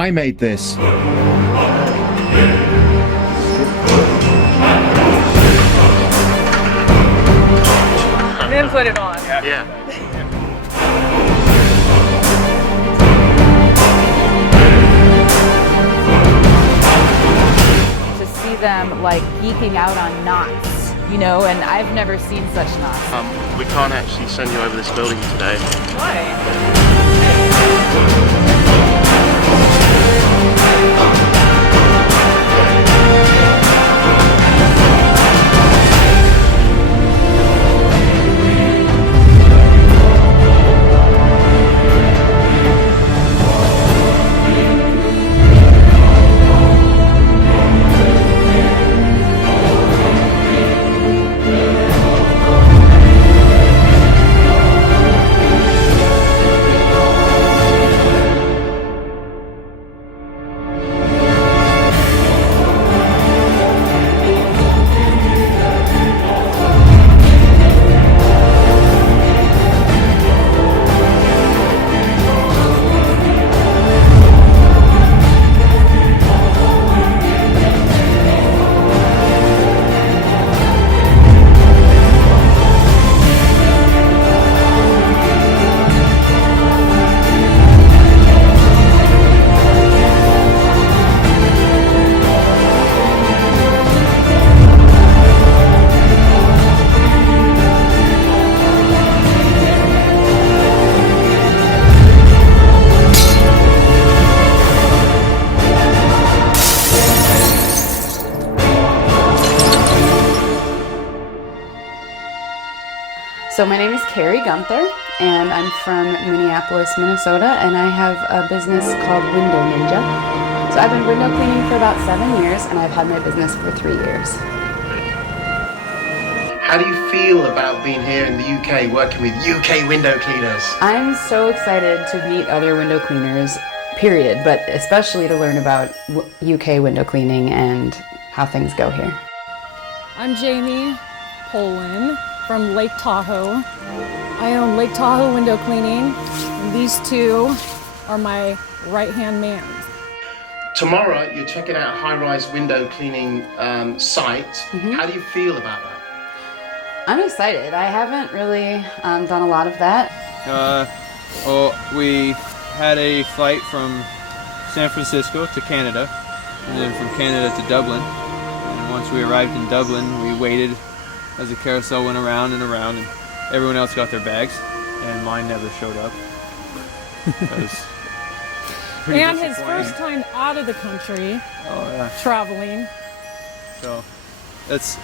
I made this. Then put it on. Yeah. To see them like geeking out on knots, you know, and I've never seen such knots. We can't actually send you over this building today. Why? So my name is Carrie and I'm from Minneapolis, Minnesota, and I have a business called Window Ninja. So I've been window cleaning for about 7 years, and I've had my business for 3 years. How do you feel about being here in the UK, working with UK window cleaners? I'm so excited to meet other window cleaners, period, but especially to learn about UK window cleaning and how things go here. I'm Jamie Poland from Lake Tahoe. I own Lake Tahoe Window Cleaning, and these two are my right-hand man. Tomorrow, you're checking out a high-rise window cleaning site. Mm-hmm. How do you feel about that? I'm excited. I haven't really done a lot of that. We had a flight from San Francisco to Canada, and then from Canada to Dublin. And once we arrived in Dublin, we waited as the carousel went around and around, and everyone else got their bags, and mine never showed up. That was pretty And his disappointing. first time out of the country, traveling. So that's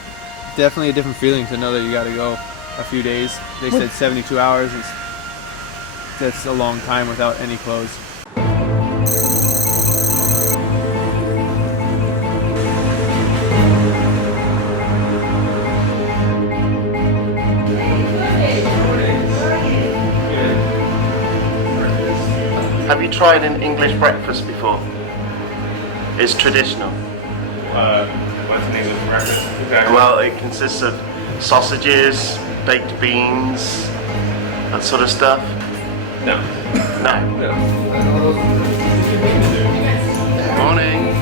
definitely a different feeling to know that you got to go a few days. They said 72 hours. That's a long time without any clothes. Have you tried an English breakfast before? It's traditional. What's the name of the breakfast? Exactly. Well, it consists of sausages, baked beans, that sort of stuff. No. No. Morning.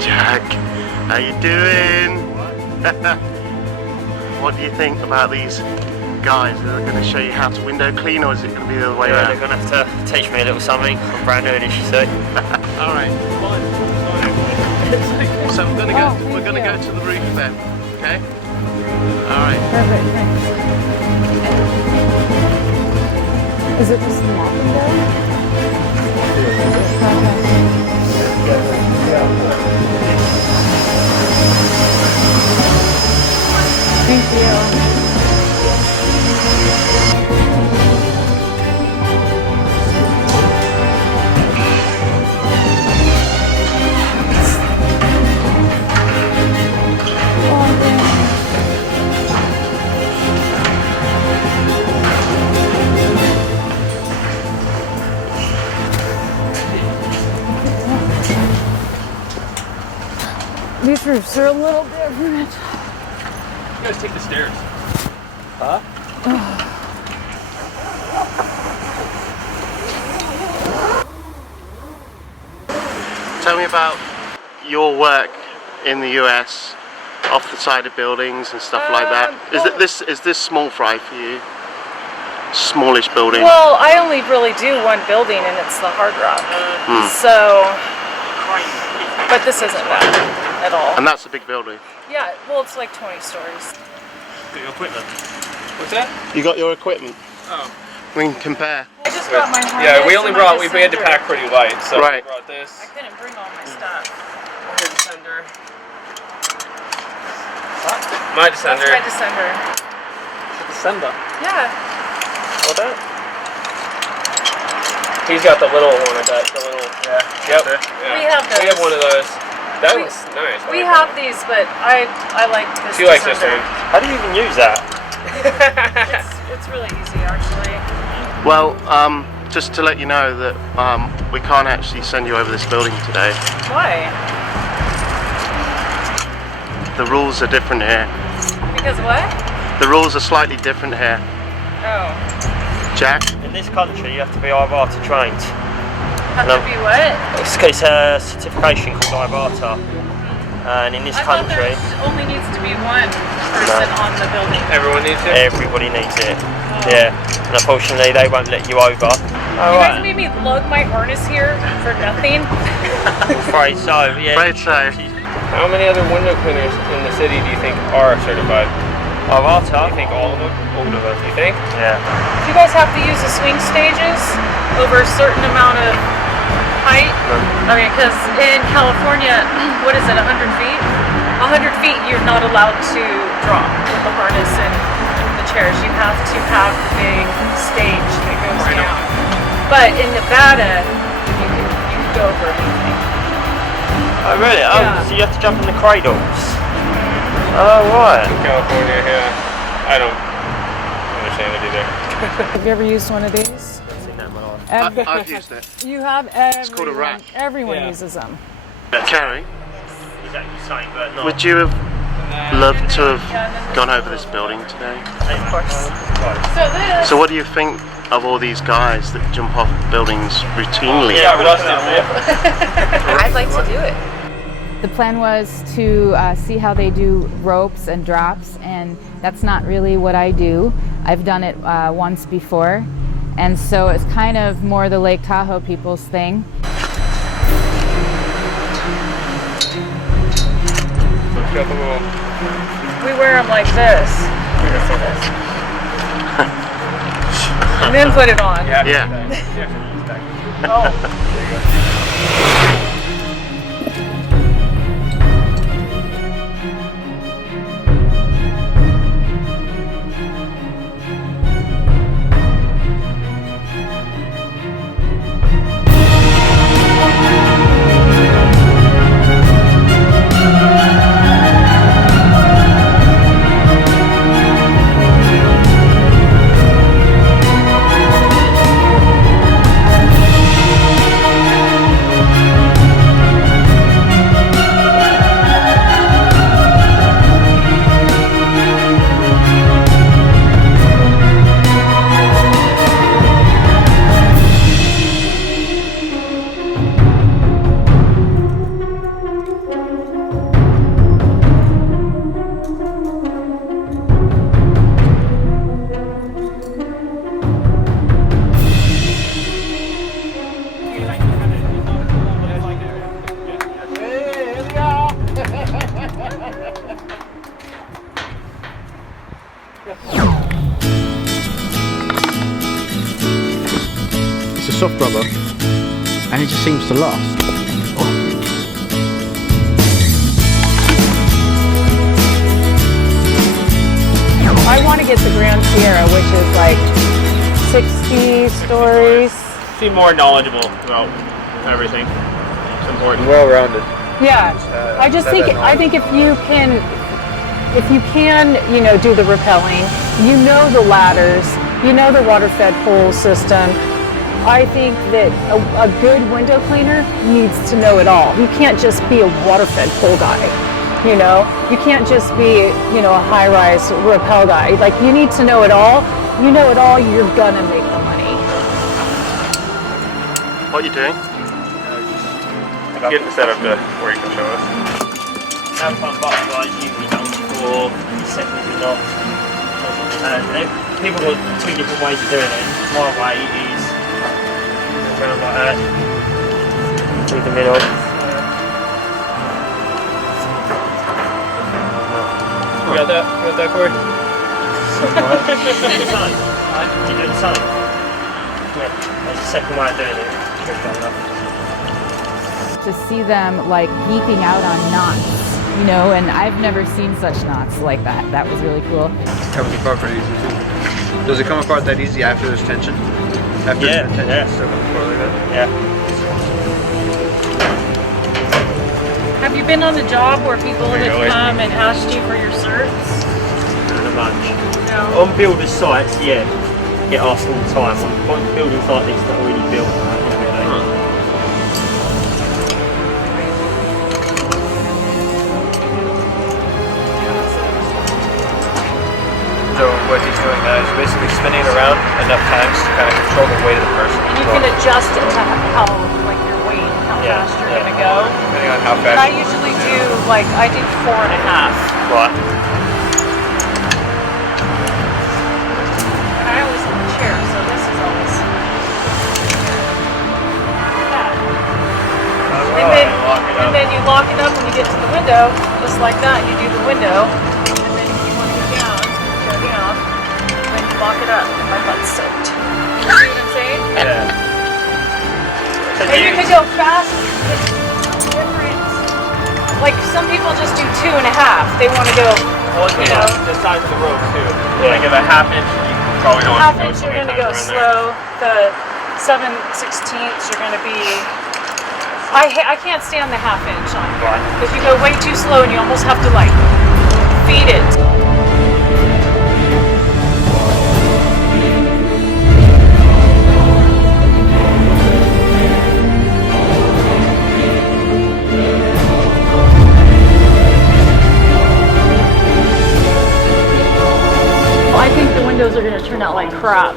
Jack, how you doing? What do you think about these guys? Are they going to show you how to window clean, or is it going to be the other way Yeah, around? they're going to have to teach me a little something. I'm brand new in it, she said. All right. So we're going to go to the roof then, okay? All right. Perfect, thanks. Is it just mopping down? Thank you. These roofs are a little different. You guys take the stairs. Huh? Tell me about your work in the US, off the side of buildings and stuff like that. Is this small fry for you? Smallish building? Well, I only really do one building, and it's the Hard Rock. So, but this isn't bad at all. And that's a big building. Yeah, well, it's like 20 stories. Got your equipment. What's that? You got your equipment. Oh. We can compare. I just brought my harness. Yeah, we only and brought, my we had to descender. pack pretty light, so Right. we brought this. I couldn't bring all my stuff. Your descender. My descender. That's my descender. Descender? Yeah. What that? He's got the little one of that, the little, yeah. Yep. Yeah. We have those. We have one of those. That was nice. We have these, but I like this. She likes this descender. one. How do you even use that? It's really easy, actually. Well, just to let you know that we can't actually send you over this building today. Why? The rules are different here. Because what? The rules are slightly different here. Oh. Jack? In this country, you have to be IVATA trained. Have to be what? It's a certification called IVATA. And in this I thought country, there only needs to be one person on the building. Everyone needs it? everybody needs it. Yeah. And unfortunately, they won't let you over. You guys made me lug my harness here for nothing. I'm afraid so, yeah. Afraid so. How many other window cleaners in the city do you think are certified? IVATA? You think all of them? All of them. You think? Yeah. You guys have to use the swing stages over a certain amount of height. I mean, because in California, what is it, 100 feet? 100 feet, you're not allowed to drop with the harness and the chairs. You have to have the big stage that goes down. But in Nevada, you can go over anything. Oh, really? Oh, Yeah. so you have to jump in the cradles? Oh, right. In California, yeah. I don't understand it either. Have you ever used one of these? I've used it. You have everyone. It's called a rack. Everyone Yeah. uses them. Carrie, Exactly the same, but not. would you have loved to have gone over this building today? Of course. So this. So what do you think of all these guys that jump off buildings routinely? Yeah, I'd like to do it. The plan was to see how they do ropes and drops, and that's not really what I do. I've done it once before, and so it's kind of more the Lake Tahoe people's thing. Got the little... We wear them like this. You can see this. And then put it on. Yeah. Oh. It's a soft rubber and it just seems to last. I want to get the Grand Sierra, which is like 60 stories. Be more knowledgeable about everything. It's important. Well-rounded. Yeah, I just think if you can, you know, do the rappelling, you know the ladders, you know the water-fed pool system. I think that a good window cleaner needs to know it all. You can't just be a water-fed pool guy, you know? You can't just be, you know, a high-rise rappel guy. Like, you need to know it all. You know it all, you're gonna make the money. What are you doing? Getting set up to where you can show us. Now front butterflies usually done for secondary knots. People got two different ways of doing it. My way is around like that, through the middle. You got that? You got that, Corey? Somewhat. Do the same. You do the same. Yeah, there's a second way of doing it. To see them like geeking out on knots, you know, and I've never seen such knots like that. That was really cool. Comes apart pretty easy too. Does it come apart that easy after there's tension? After Yeah, there's tension, yeah. it's still comes apart like that? Yeah. Have you been on the job where people have come and asked you for your certs? Not a bunch. No. On builder sites, yeah, get asked all the time. On buildings like this that are already built, So what he's doing now is basically spinning around enough times to kind of control the weight of the person. And you can adjust it to how, like, your weight, how fast you're gonna go. Depending on how fast. And I usually do, like, I do 4.5. Right. And I always have a chair, so this is always. And then you lock it up when you get to the window, just like that. You do the window, and then if you want to go down, and then you lock it up. And my butt's soaked. You see what I'm saying? Yeah. And you can go fast. It's different. Like, some people just do 2.5. They want to go, you know. The size of the rope too. Like if a half inch, you probably don't Half want to go inch, so you're many going to go times around there. slow. The 7/16, you're going to be. I can't stand the half inch on here because you go way too slow and you almost have to like feed it. I think the windows are going to turn out like crap.